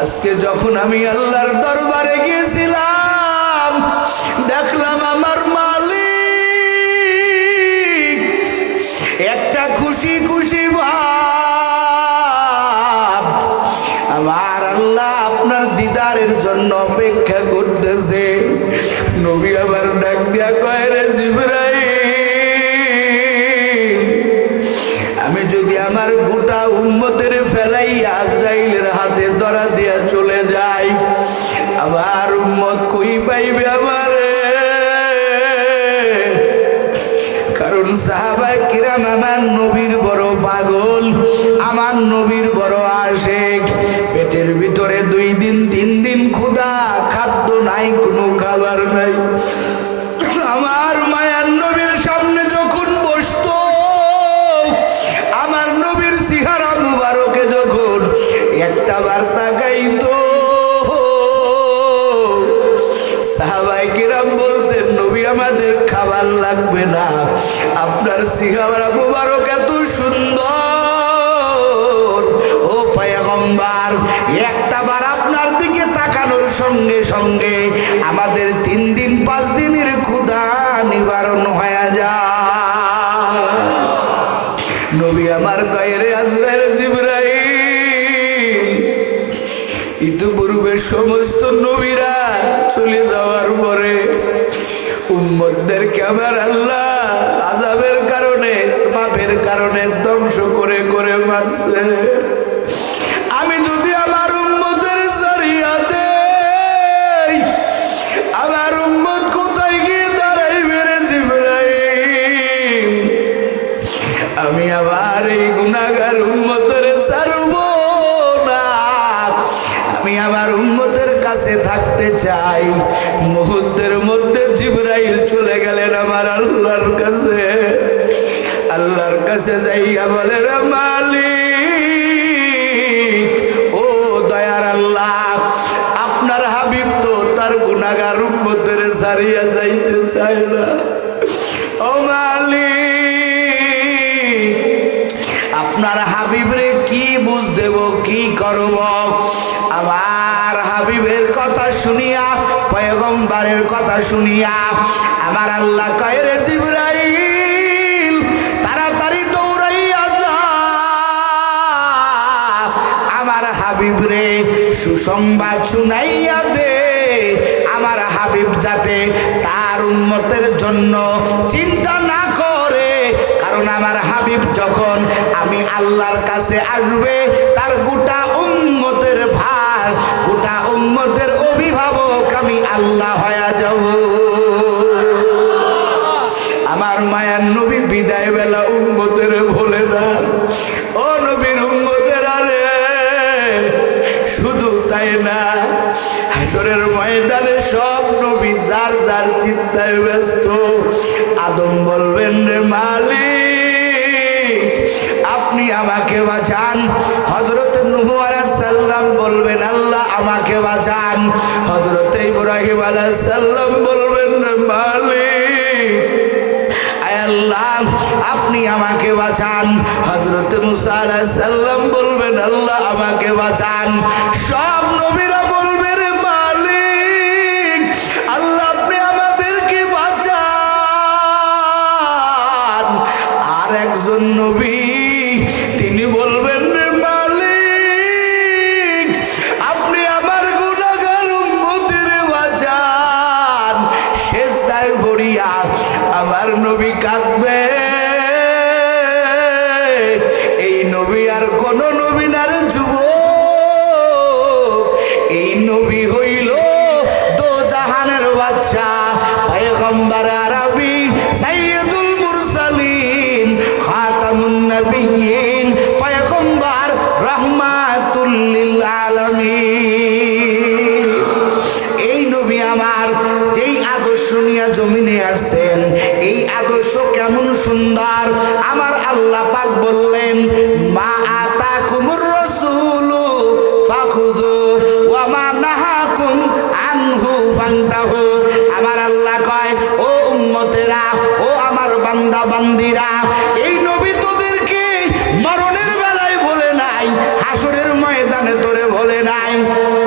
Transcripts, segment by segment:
আজকে যখন আমি আল্লাহর দরবারে গিয়েছিলাম, দেখলাম আমার মালিক একটা খুশি খুশি ভাব। আমার আল্লাহ আপনার দিদারের জন্য অপেক্ষা করতেছে। নবী আবার ডাক দিয়া কয়, রে জিবরাইল, আমি যদি আমার গোটা উম্মতের ফেলাই আজরাইলের হাতে ধরা দিয়া চলে যাই, আমার উম্মত কই পাইবে আমারে? কারণ সাহাবায়ে কিরাম আমার নবীর বড় পাগল, আমার নবীর বড় আশিক। পেটের ভিতরে 2 দিন 3 দিন ক্ষুধা, খাদ্য নাই, কোনো খাবার নাই। আমার মায়ার নবীর সামনে যখন বসতো, আমার নবীর চেহারা মুবারকে যখন একটা বার তাকাইতো, সাহাবায়ে কিরাম বলতেন, নবী আমাদের খাবার লাগবে না, আপনার চেহারা মুবারক এত সুন্দর। ও পয়গম্বর, একটা বার আপনার দিকে তাকানোর সঙ্গে সঙ্গে আমাদের 3 দিন 5 দিনের ক্ষুধা নিবারণ হয়ে যায়। নবী আমার গায়ের আজরাইল জিবরাইল, ইতিপূর্বে সমস্ত নবীরা চলে যাওয়ার পরে উম্মতদেরকে আমার আল্লাহ আযাবের কারণে, পাপের কারণে ধ্বংস করে করে মারছে। আমি যদি আমার উম্মতের সারিয়া দেই, আমার উম্মত কোথায় গিয়ে দাঁড়াইবে রে জিবরাইল? আমি আবার এই গুনাহগার উম্মতের ছাড়ব না, আমি আমার উম্মতের কাছে থাকতে চাই। মুহূর্তের মধ্যে জিবরাইল চলে গেলেন আমার আল্লাহর কাছে। আল্লাহর কাছে যাইয়া বলে, রে মালিক, ও দয়ার আল্লাহ, আপনার হাবিব তো তার গুনাহগার উম্মতের ছাড়িয়া যাইতে চায় না। ও মালিক, আপনার হাবিবরে কি বুঝ দেব, কি করব? আমার হাবিবের কথা শুনিয়া, পয়গম্বরের কথা শুনিয়া আমার আল্লাহ কয়, রে জিবরাইল, তাড়াতাড়ি দৌড়াইয়া যা, আমার হাবিবরে সুসংবাদ শুনাইয়া দে, আমার হাবিব যাতে তার উম্মতের জন্য চিন্তা না করে। কারণ আমার হাবিব যখন আমি আল্লাহর কাছে আসবে, তার গোটা উম্মতের ভার, গোটা উম্মতের অভিভাবক আমি আল্লাহ হয়ে যাব। আমার মায়ার নবী বিদায় বেলা উম্মতের বলে না, ও নবীর উম্মতের, আরে শুধু তাই না, হাসরের ময়দানে সব নবী যার যার চিন্তায় ব্যস্ত। আদম বলবেন, রে মালিক, আপনি আমাকে বাঁচান। হযরত নূহ আলাইহিস সালাম বলবেন, আল্লাহ আমাকে বাঁচান। হযরত ইব্রাহিম আলাইহিস সালাম বলবেন, রে মালিক, আয় আল্লাহ আপনি আমাকে বাঁচান। হযরত মুসা আলাইহিস সালাম বলবেন, আল্লাহ আমাকে বাঁচান। সব নবীরা বলবে, রে মালিক, আল্লাহ আপনি আমাদেরকে বাঁচান। আর একজন নবী তিনি বলবেন, রে মালিক, আপনি আমার গুনাহগার উম্মতের বাঁচান। সেজদায় পড়িয়া আমার নবী কাঁদবে। এই নবী আর কোন নবী না রে যুবক, এই নবী হইল দো জাহানের বাদশা, পয়গম্বর আরবি, সাইয়্যিদুল মুরসালিন, খাতামুন নবিয়্যিন, পয়গম্বর রাহমাতুল লিল আলামিন। এই নবী আমার যেই আদর্শ নিয়ে জমিনে আসছেন, এই আদর্শ কেমন সুন্দর। আমার আল্লাহ পাক বললেন, মা আতাকুমুর রাসূলু ফাখুযু ওয়া মা নাহাকুম আনহু ফান্তাহু। আমার আল্লাহ কয়, ও উম্মতেরা, ও আমার বান্দা বান্দিরা, এই নবী তোদেরকে মরণের বেলায় বলে নাই, হাসরের ময়দানে তোরে বলে নাই।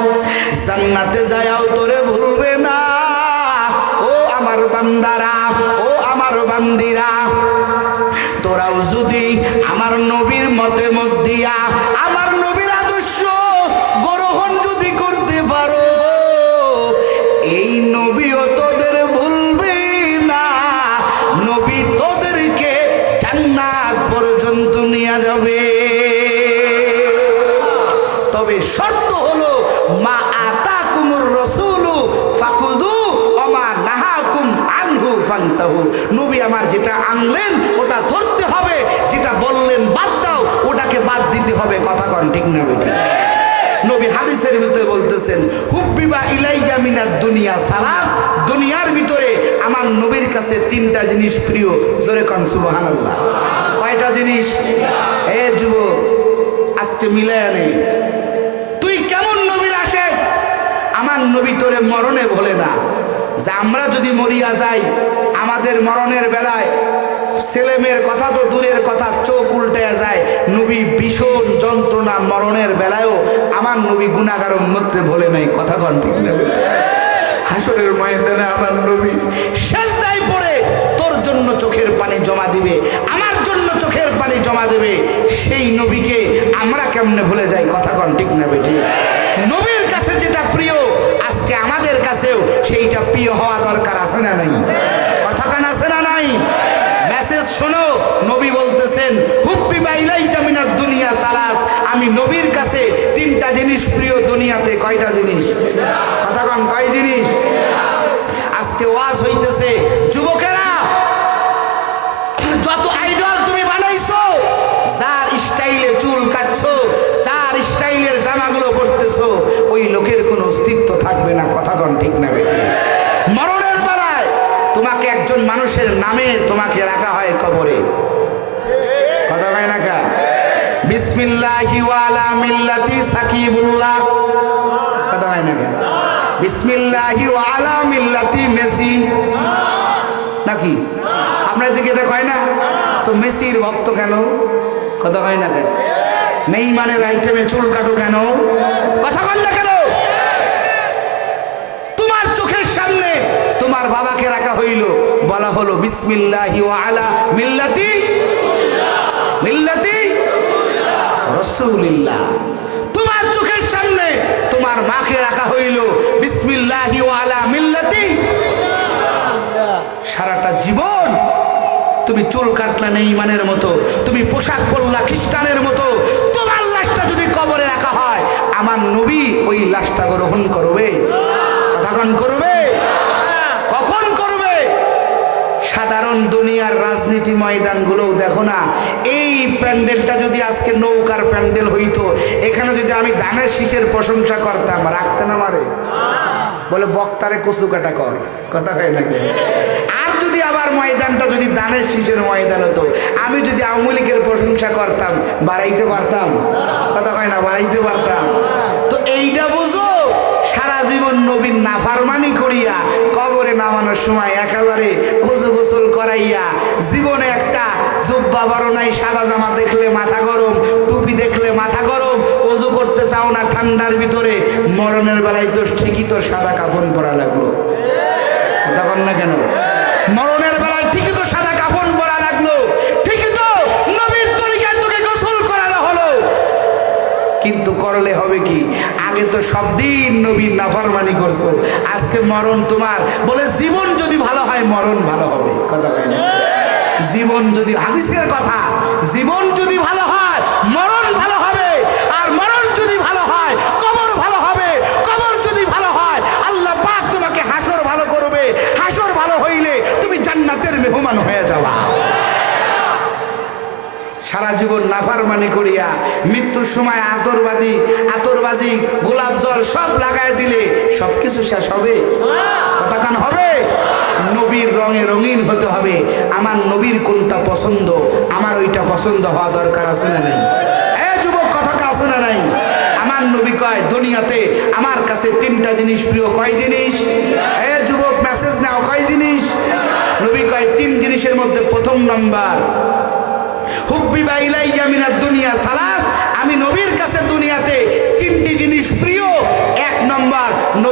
জান্নাতে যায়াও তোরে ভুলবে না। ও আমার বান্দারা, ও আমার বান্দিরা, তোরাও যদি আমার নবীর মতে মত দিয়া আমার নবীর আদর্শ গ্রহণ যদি করতে পারো, এই নবীও তোদের ভুলবে না। নবী তোদেরকে জান্নাত পর্যন্ত নিয়ে যাবে। তবে শর্ত হলো মা আতাকুমুর রাসূলু ফাখুযু ওয়া মা নাহাকুম আনহু ফান্তাহু। নবী আমার যেটা আনলেন ওটা ধরতে হবে, যেটা বললেন বাদ দাও ওটাকে বাদ দিতে হবে। কথা কোন ঠিক না বেটি? নবী হাদিসের ভিতরে বলতেছেন হুব্বিবা ইলাইয়া মিনাদ দুনিয়া সালাস, দুনিয়ার ভিতরে আমার নবীর কাছে তিনটা জিনিস প্রিয়। জোরে কোন সুবহানাল্লাহ। কয়টা জিনিস? এ যুবক আজকে মিলায়া নেই। তুই কেমন নবীর আশিক? আমার নবী তোরে মরণে ভোলে না। যে আমরা যদি মরিয়া যাই, আমাদের মরণের বেলায় ছেলে মেয়ের কথা তো দূরের কথা, চোখ উল্টে যায়। নবী ভীষণ যন্ত্রণা মরণের বেলায়ও আমার নবী গুনাহগার উম্মতরে ভোলে নাই। কথা কোন ঠিক না? হাসরের ময়দানে আমার নবী সেজদায় পড়ে তোর জন্য চোখের পানি জমা দিবে, আমার জন্য চোখের পানি জমা দেবে। সেই নবীকে আমরা কেমনে ভুলে যাই? কথা কোন ঠিক না বেটি? নবীর কাছে যেটা প্রিয় আজকে আমাদের কাছেও সেইটা প্রিয় হওয়া দরকার। আছে না নাই? কথা কান আছে না নাই? মেসেজ শোনো, নবী বলতেছেন হুব্বিবা ইলাইয়া মিনাদ দুনিয়া সালাস, আমি নবীর কাছে তিনটা জিনিস প্রিয় দুনিয়াতে। কয়টা জিনিস? কথা কোন কয় জিনিস? আজকে ওয়াজ হইতেছে, যুবকেরা যত আইডল তুমি বানাইছো, যার স্টাইলে চুল কাটছো, যার স্টাইলের জামাগুলো পরতেছো, ওই লোকের কোনো অস্তিত্ব থাকবে না। কথা কোন ঠিক না বেটি? মরণের বেলায় তোমাকে একজন মানুষের নামে তোমাকে রাখা হয় কবরে। কথা হয় না কা? বিসমিল্লাহি ওয়া আলা মিল্লাতি সাকিবুল্লাহ। কথা হয় না কা? বিসমিল্লাহি ওয়া আলা মিল্লাতি মেসি নাকি? আপনার দিকে দেখ হয় না তো? মেসির ভক্ত কেন? কথা হয় না কেন? নেইমারের আইটেমে চুল কাটো কেন? কথা বল না কেন? তোমার চোখের সামনে তোমার বাবাকে রাখা হইল, বলা হলো বিসমিল্লাহি ওয়া আলা মিল্লাতি রাসূলিল্লাহ। তোমার চোখের সামনে তোমার মাকে রাখা হইল বিসমিল্লাহি ওয়া আলা মিল্লাতি। সারাটা জীবন তুমি চুল কাটলা নেইমানের মতো, তুমি পোশাক পরলা খ্রিস্টানের মতো, তোমার লাশটা যদি কবরে রাখা হয়, আমার নবী ওই লাশটা গ্রহণ করবে? কখন করবে? কখন করবে? সাধারণ দুনিয়ার রাজনীতি ময়দানগুলো দেখো না, এই প্যান্ডেলটা যদি আজকে নৌকার প্যান্ডেল হইতো, এখানে যদি আমি ধানের শীষের প্রশংসা করতাম, রাখতে না মারে বলে বক্তারে কচু কাটা কর। কথা হয় নাকি? আর যদি আবার ময়দানটা যদি দানের শীষের ময়দান হতো, আমি যদি আওয়ামী লীগের প্রশংসা করতাম, বাড়াইতে পারতাম? কথা হয় না? বাড়াইতে পারতাম। তো এইটা বুঝো, সারা জীবন নবীর নাফরমানি করিয়া কবরে নামানোর সময় একেবারে ওযু গোসল করাইয়া, জীবনে একটা জুব্বা বড় নাই, সাদা জামা দেখলে মাথা গরম, টুপি দেখলে মাথা গরম, ওযু করতে চাও না ঠান্ডার ভিতরে, মরণের বেলায় তো ঠিকই তো সাদা কাফন পরা লাগলো। তখন না কেন? মরণের বেলায় ঠিকই তো সাদা কাফন পরা লাগলো, ঠিকই তো নবীর তরিকায় তোকে গোসল করানো হলো। কিন্তু করলে হবে কি? আগে তো সব দিন নবীর নাফরমানি করছো, আজকে মরণ তোমার বলে জীবন যদি ভালো হয় মরণ ভালো হবে। কথা হয় না? জীবন যদি, হাদিসের কথা, জীবন যদি ভালো হয় মরণ ভালো হবে, আর মরণ যদি ভালো হয় কবর ভালো হবে, কবর যদি ভালো হয় আল্লাহ পাক তোমাকে হাসর ভালো করবে, হাসর ভালো হইলে তুমি জান্নাতের মেহমান হয়ে যাবা। সারা জীবন নাফরমানি করিয়া মৃত্যুর সময় আতরবাজি গোলাপ জল সব লাগাই দিলে সবকিছু শেষ হবে? কথা কান হবে? নবীর রঙে রঙিন হতে হবে। আমার নবীর কোনটা পছন্দ, আমার ওইটা পছন্দ হওয়া দরকার। আছে না নাই? যুবক কথা আছে না নাই? আমার নবী কয় দুনিয়াতে আমার কাছে তিনটা জিনিস প্রিয়। কয় জিনিস? যুবক মেসেজ নাও, কয় জিনিস? নবী কয় তিন জিনিসের মধ্যে প্রথম নাম্বার হুব্বিবা ইলাইয়া মিনাদ দুনিয়া সালাস, আমি নবীর কাছে দুনিয়াতে তিনটি জিনিস প্রিয়। এক নম্বর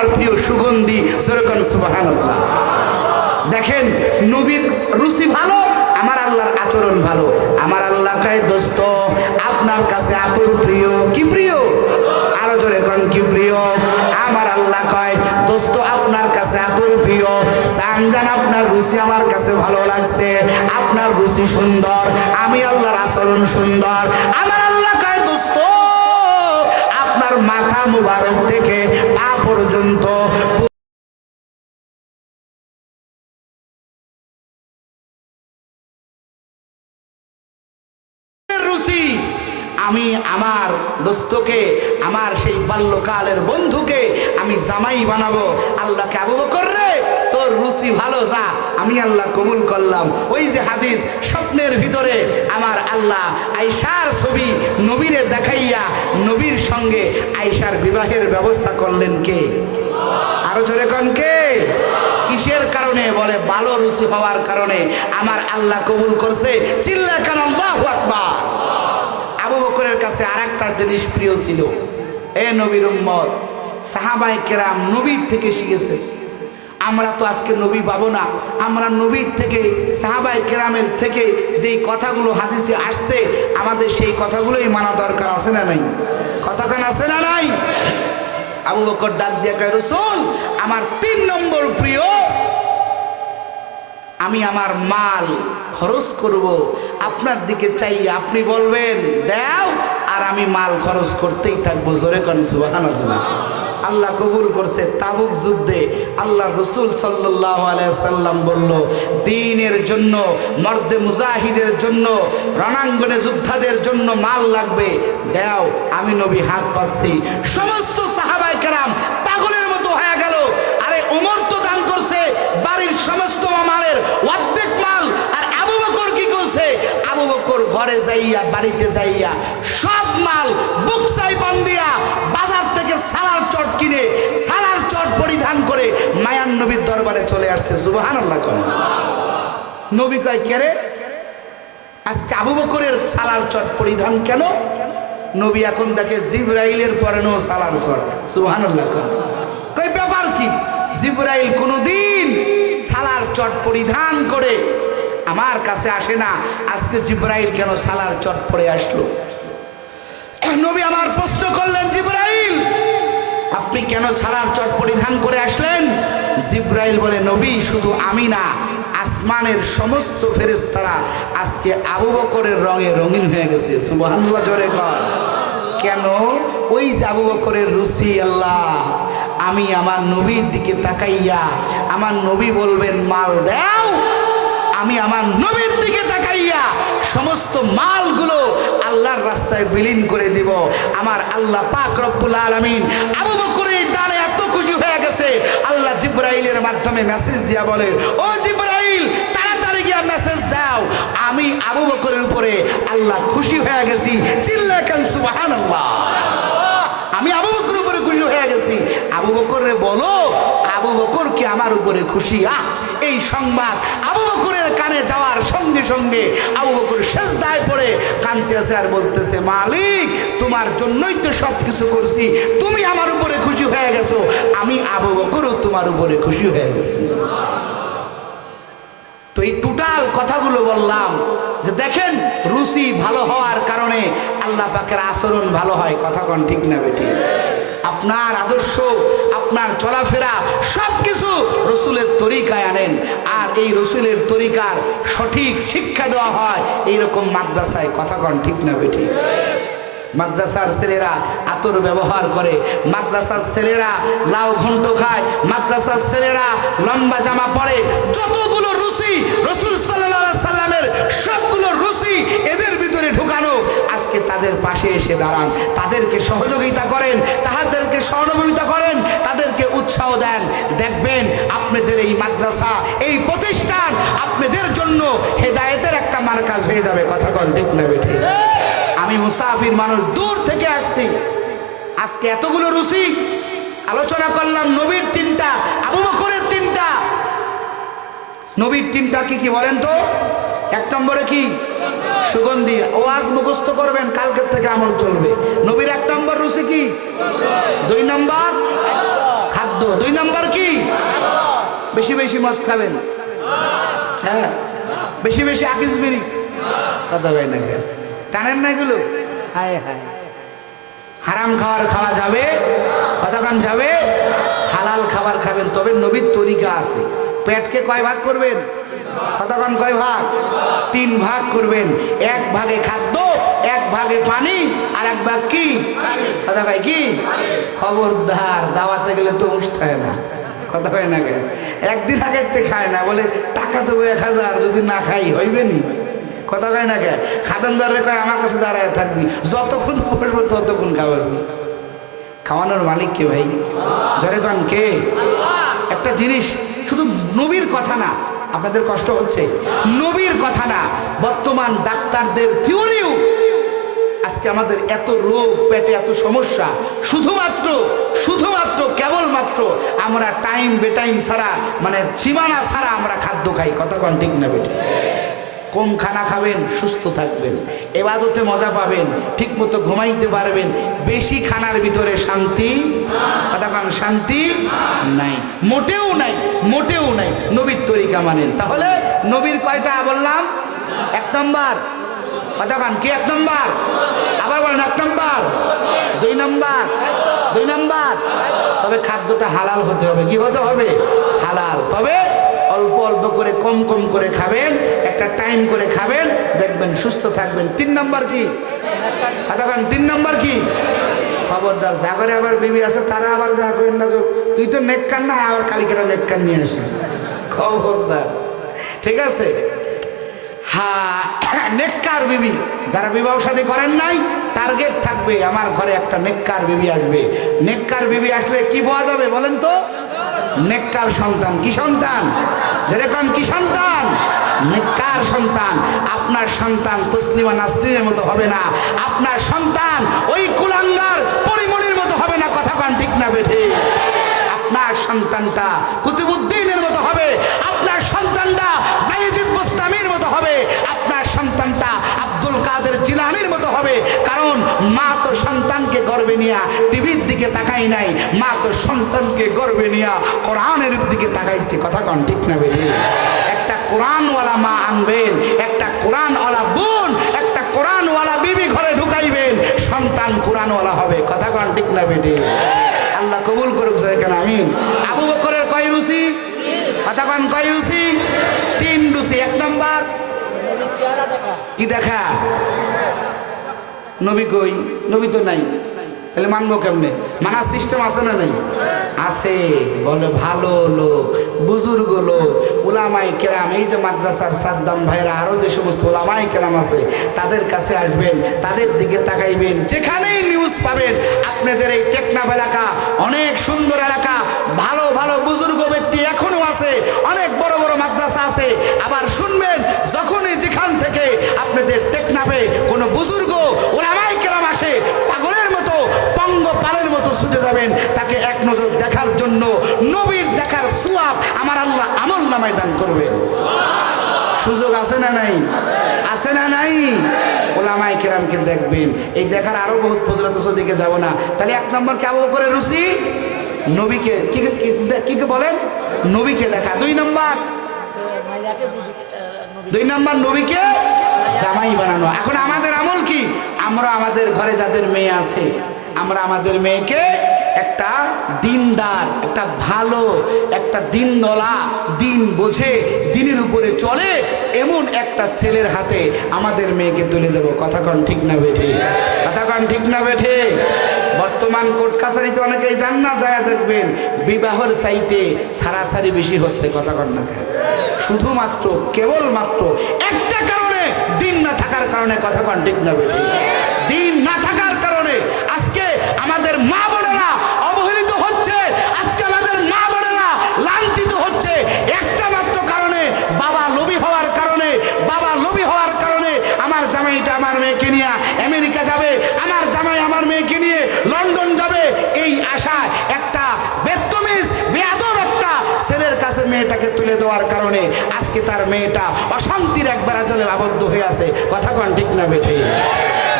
নম্বর প্রিয় সুগন্ধি, যেরকম সুবহানাল্লাহ। দেখেন নবীর রুচি ভালো, আমার আল্লাহর আচরণ ভালো। আমার আল্লাহ কয় দোস্ত আপনার কাছে আতর প্রিয়, কি প্রিয়? আরো জোরে কোন কি প্রিয়? আমার আল্লাহ কয় দোস্ত আপনার কাছে আতর প্রিয়, জান আপনার রুচি আমার কাছে ভালো লাগছে, আপনার রুচি সুন্দর, আমি আল্লাহর আচরণ সুন্দর। আমার আল্লাহ কয় দোস্ত আপনার মাথা মুবারক থেকে পা পর্যন্ত রুচি, আমি আমার দোস্তকে, আমার সেই বাল্যকালের বন্ধুকে আমি জামাই বানাবো। আল্লাহকে আবু বকর রে তোর রুচি ভালো, যা, আমি আল্লাহ কবুল করলাম। ওই যে হাদিস, স্বপ্নের ভিতরে আমার আল্লাহ আয়েশার ছবি নবীরে দেখাইয়া নবীর সঙ্গে আয়েশার বিবাহের ব্যবস্থা করলেন কে? আরো জোরে কোন কে? কিসের কারণে? বলে ভালো রুচি হওয়ার কারণে আমার আল্লাহ কবুল করছে। চিল্লা কান আল্লাহু আকবার। আবু বকরের কাছে আরেকটা জিনিস প্রিয় ছিল, এ নবীর উম্মত, সাহাবায়ে কেরাম নবীর থেকে শিখেছে। আমরা তো আজকে নবী পাবো না, আমরা নবীর থেকে, সাহাবায়ে কেরামের থেকে যেই কথাগুলো হাদিসে আসছে, আমাদের সেই কথাগুলোই মানা দরকার, আছে না নাই? কথাখান আছে না নাই? আবু বকর ডাক দিয়ে কয় রাসূল আমার 3 নম্বর প্রিয়, আমি আমার মাল খরচ করব আপনার দিকে চাই, আপনি বলবেন দাও, আর আমি মাল খরচ করতেই থাকবো। জোরে কোন সুবহানাল্লাহ। আল্লাহ কবুল করছে। তাবুক যুদ্ধে আল্লাহ রসুল সাল্লাল্লাহু আলাইহি সাল্লাম বলল, দ্বীনের জন্য, মর্দে মুজাহিদের জন্য, রণাঙ্গনে যোদ্ধাদের জন্য মাল লাগবে, দাও, আমি নবী হাত পাচ্ছি। সমস্ত সাহাবায়ে কেরাম পাগলের মতো হয়ে গেল। আরে ওমর তো দান করছে বাড়ির সমস্ত মালের অর্ধেক মাল, আর আবু বকর কি করছে? আবু বকর ঘরে যাইয়া, বাড়িতে যাইয়া সব মাল বুকসাই বান্ধিয়া বাজার থেকে সালার চট কিনে, সালার চট পরিধান করে মায়ান নবীর দরবারে চলে আসছে। সুবহানাল্লাহ। নবী কয় কে রে, আজকে আবু বকরের সালার চট পরিধান কেন? নবী এখন দেখে জিবরাইলের পরেও সালার চট। সুবহানাল্লাহ। কই ব্যাপার কি? জিবরাইল কোনদিন সালার চট পরিধান করে আমার কাছে আসে না, আজকে জিবরাইল কেন সালার চট পরে আসলো? নবী আমার প্রশ্ন করলেন, জিবরাইল আপনি কেন সালার চট পরিধান করে আসলেন? জিবরাইল বলে, নবী শুধু আমি না, আসমানের সমস্ত ফেরেশতারা আজকে আবু বকরের রঙে রঙিন হয়ে গেছে। সুবহানাল্লাহ জোরে কর। কেন? ওই যে আবু বকরের রুচি। আল্লাহ, আমি আমার নবীর দিকে তাকাইয়া, আমার নবী বলবেন মাল দাও, আমি আমার নবীর দিকে তাকাইয়া সমস্ত মালগুলো আল্লাহর রাস্তায় বিলীন করে দিব। আমার আল্লাহ পাক রব্বুল আলামিন আবু বকরের ডানে এত খুশি হয়ে গেছে, আল্লাহ জিবরাইলের মাধ্যমে মেসেজ দিয়া বলে, ও জিবরাইল তাড়াতাড়ি গিয়া মেসেজ দাও, আমি আবু বকরের উপরে আল্লাহ খুশি হয়ে গেছি। চিল্লা কান সুবহানাল্লাহ। আমি আবু বকরের উপরে খুশি হয়ে গেছি। আবু বকরে বলো, আবু বকর কি আমার উপরে খুশি? এই সংবাদ আবু বকরের কানে যাওয়ার সঙ্গে সঙ্গে আবু বকর সিজদায় পড়ে কাঁদতেছে আর বলতেছে, মালিক তোমার জন্যই তো সব কিছু করছি, তুমি আমার উপরে খুশি হয়ে গেছো, আমি আবু বকরও তোমার উপরে খুশি হয়ে গেছি। তো এই টোটাল কথাগুলো বললাম যে দেখেন, রুচি ভালো হওয়ার কারণে আল্লাহ পাকের আচরণ ভালো হয়। কথা কোন ঠিক না বেটি? আপনার আদর্শ, আপনার চলাফেরা সব কিছু রসুলের তরিকায় আনেন, আর এই রসুলের তরিকার সঠিক শিক্ষা দেওয়া হয় এইরকম মাদ্রাসায়। কথা কোন ঠিক না বেটি? মাদ্রাসার ছেলেরা আতর ব্যবহার করে, মাদ্রাসার ছেলেরা লাউ ঘন্ট খায়, মাদ্রাসার ছেলেরা লম্বা জামা পরে। যতগুলো রুচি রসুল সাল্লাল্লাহু আলাইহি সাল্লামের সবগুলো রুচি এদের ভিতরে ঢুকানো। আজকে তাদের পাশে এসে দাঁড়ান, তাদেরকে সহযোগিতা করেন, তাদেরকে সহযোগিতা করেন, তাদেরকে উৎসাহ দেন। দেখবেন আপনাদের এই মাদ্রাসা, এই প্রতিষ্ঠান আপনাদের জন্য হেদায়েতের একটা মার্কাজ হয়ে যাবে। কথা কোন ঠিক না বেটি? আমি মুসাফির মানুষ, দূর থেকে আসছি, আজকে এতগুলো রুচি আলোচনা করলাম। নবীর 3টা, আবু বকরের 3টা। নবীর 3টা কি কি বলেন তো? 1 নম্বরে কি? সুগন্ধি। ওয়াজ মুখস্থ করবেন, কালকের থেকে আমল চলবে। নবীর 1 নম্বর রুচি কি? 2 নম্বর খাদ্য। 2 নাম্বার কি? বেশি বেশি মদ খাবেন, হ্যাঁ বেশি বেশি আকিস বিড়ি, কথা ভাই না টানেন না এগুলো? হায় হায়, হারাম খাওয়া যাবে, কতক্ষণ যাবে? হালাল খাবার খাবেন, তবে নবীর তরিকা আছে। পেটকে কয় ভাগ করবেন? কতক্ষণ কয় ভাগ? 3 ভাগ করবেন। 1 ভাগে খাদ্য, 1 ভাগে পানি, আর 1 ভাগ কি? কথা ভাই কি? খবরদার দাওয়াতে গেলে তো উঠতে না, কথা হয় না কেন? একদিন আগের থেকে খায় না, বলে টাকা দেবো 1000, যদি না খাই হইবে নি, কথা কয় না কে? খাদানদারে কয় আমার কাছে দাঁড়ায় থাকবি, যতক্ষণ বসবো ততক্ষণ খাওয়াবি। খাওয়ানোর মালিক কে ভাই? জরে কন কে? একটা জিনিস, শুধু নবীর কথা না, আপনাদের কষ্ট হচ্ছে, নবীর কথা না, বর্তমান ডাক্তারদের থিওরিও আজকে আমাদের এত রোগ, পেটে এত সমস্যা, শুধুমাত্র কেবলমাত্র আমরা টাইম বেটাইম ছাড়া, মানে সীমানা ছাড়া আমরা খাদ্য খাই, কথা কন ঠিক না বেটে? কম খানা খাবেন, সুস্থ থাকবেন, এবাদতে মজা পাবেন, ঠিক মতো ঘুমাইতে পারবেন। বেশি খানার ভিতরে শান্তি, কথা কন শান্তি নাই, মোটেও নাই, মোটেও নাই। নবীর তরিকা মানেন, তাহলে নবীর কয়টা বললাম? 1 নম্বর, কথা কন কি? 1 নম্বর, আবার বলেন 1 নম্বর। 2 নম্বর, 2 নম্বর, তবে খাদ্যটা হালাল হতে হবে। কি হতে হবে? হালাল। তবে অল্প অল্প করে, কম কম করে খাবেন, একটা টাইম করে খাবেন, দেখবেন সুস্থ থাকবেন। 3 নম্বর কি? কথা কন 3 নম্বর কি? খবরদার, যা করে আবার বিবি আছে তারা আবার যা করেন না, তুই তো নেককার না, আবার কালিকেটা নেককার নিয়ে আসে, খবরদার, ঠিক আছে? হ্যাঁ, নেককার বিবি, যারা বিবাহ শাদী করেন নাই, টার্গেট থাকবে আমার ঘরে একটা নেককার বিবি আসবে। নেককার বিবি আসলে কি পাওয়া যাবে বলেন তো? নেককার সন্তান। কি সন্তান? যেরকম কি সন্তান? নেককার সন্তান। আপনার সন্তান তসলিমা নাসরিনের মতো হবে না, আপনার সন্তান ওই কুলাঙ্গার পরিমণির মতো হবে না, কথা কন ঠিক না বেঠে? আপনার সন্তানটা কুতুবউদ্দিনের মতো হবে, আপনার সন্তানটা বায়েজিদ বুস্তামির মতো হবে, আপনার সন্তানটা আব্দুল কাদের জিলানীর মতো হবে। কারণ মা তো সন্তানকে গর্বে নিয়া টিভির দিকে তাকাই নাই, মা তো সন্তানকে গর্বে নিয়া কোরআনের দিকে তাকাইছে, কথা কন ঠিক না বেঠে? একটা কোরআনওয়ালা মা আনবেন, একটা কোরআনওয়ালা বোন, একটা কোরআনওয়ালা বিবি ঘরে ঢুকাইবেন, সন্তান কোরআনওয়ালা হবে, কথা কন ঠিক না বেঠে? আল্লাহ কবুল করুক, যেখানে আমিন। আবু বকরের কয় রুচি? কথা কন কয় রুচি? 3 রুচি। 1 নম্বর কি দেখা? নবী কই? নবী তো নাই, তাহলে মানবো কেমনে? মানার সিস্টেম আছে না নাই? আছে। বলে ভালো লোক, বুজুর্গ লোক, উলামায়ে কেরাম, এই যে মাদ্রাসার সাদ্দাম ভাইরা, আরো যে সমস্ত উলামায়ে কেরাম আছে, তাদের কাছে আসবেন, তাদের দিকে তাকাইবেন। যেখানেই নিউজ পাবেন, আপনাদের এই টেকনাফ এলাকা অনেক সুন্দর এলাকা, ভালো ভালো বুজুর্গ ব্যক্তি এখনো আছে, অনেক বড় বড় মাদ্রাসা আছে। আবার শুনবেন, যখনই যেখান থেকে আপনাদের টেকনাফে কোনো বুজুর্গ উলামায়ে কেরাম আসে, পাগলের মতো, পঙ্গপালের মতো ছুটে যাবেন তাকে এক নজর দেখার জন্য। নবীর দেখার সওয়াব আমার আল্লাহ আমল নামায় দান করবেন। সুযোগ আছে না নাই? আছে না নাই? উলামায়ে কেরামকে দেখবেন, এই দেখার আরো বহুত ফজিলত আছে, ওদিকে যাব না। তাহলে 1 নম্বর কে? আবু বকরের রুচি, নবীকে কি বলেন? নবীকে দেখা। 2 নম্বর, 2 নম্বর নবীকে জামাই বানানো। এখন আমাদের আমল কি? আমরা আমাদের ঘরে যাদের মেয়ে আছে, আমরা আমাদের মেয়েকে একটা দিনদার, একটা ভালো, একটা দিনদলা, দিন বোঝে, দিনের উপরে চলে এমন একটা ছেলের হাতে আমাদের মেয়েকে তুলে দেব, কথা কন ঠিক না বেঠে? কথা কন ঠিক না বেঠে? বর্তমান কোর্ট কাছারিতে অনেকেই যান না, যায় দেখবেন বিবাহের চাইতে সারাসারি বেশি হচ্ছে, কথা কন না? শুধুমাত্র কেবলমাত্র একটা কারণে, দিন না থাকার কারণে, কথা কন ঠিক না বেঠে? দিন না থাকার কারণে আজকে আমাদের মা বোনেরা অবহেলিত হচ্ছে, আজকে আমাদের মা বোনেরা লাঞ্ছিত হচ্ছে, একটা মাত্র কারণে, বাবা লোভী হওয়ার কারণে। বাবা লোভী হওয়ার কারণে আমার জামাইটা আমার মেয়েকে নিয়ে আমেরিকা যাবে, আমার জামাই আমার মেয়েকে নিয়ে লন্ডন যাবে, এই আশায় একটা বেত্তমিজ বেয়াদব একটা ছেলের কাছে মেয়েটাকে তুলে দেওয়ার কারণে আজকে তার মেয়েটা অশান্তির একবার জলে আবদ্ধ হয়ে আছে, কথা কন ঠিক না বেঠে?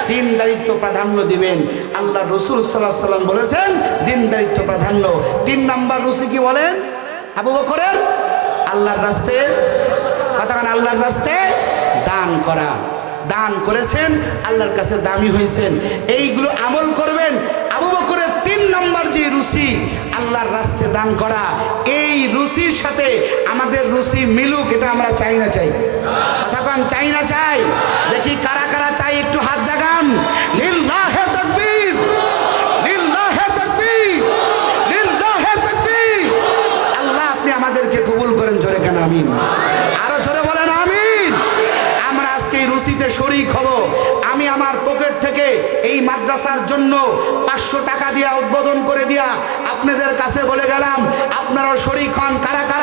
দিনদারিত্ব প্রাধান্য দিবেন। আল্লাহ রসুল সাল্লাল্লাহু আলাইহি সাল্লাম বলেছেন দিনদারিত্ব প্রাধান্য। 3 নাম্বার রুচি কি বলেন আবু বকরের? আল্লাহর রাস্তায়, কতক্ষণ আল্লাহর রাস্তায় দান করা। দান করেছেন, আল্লাহর কাছে দামি হয়েছেন, এইগুলো আমল করবেন। আবু বকরের 3 নাম্বার যে রুচি আল্লাহর রাস্তায় দান করা, এই রুচির সাথে আমাদের রুচি মিলুক, এটা আমরা চাই না চাই? কতক্ষণ চাই না চাই? দেখি কারা কারা চাই, একটু হাত জাগান। লিল্লাহে তাকবীর, লিল্লাহে তাকবীর, লিল্লাহে তাকবীর। আল্লাহ আপনি আমাদেরকে কবুল করেন, জোরে কেন আমিন? আরো জোরে বলেন আমিন। আমরা আজকে এই রুচিতে শরীক হব। আমি আমার পকেট থেকে এই মাদ্রাসার জন্য 500 টাকা দিয়া উদ্বোধন করে দিয়া আপনাদের কাছে বলে গেলাম, আপনারাও শরীক হন। কারা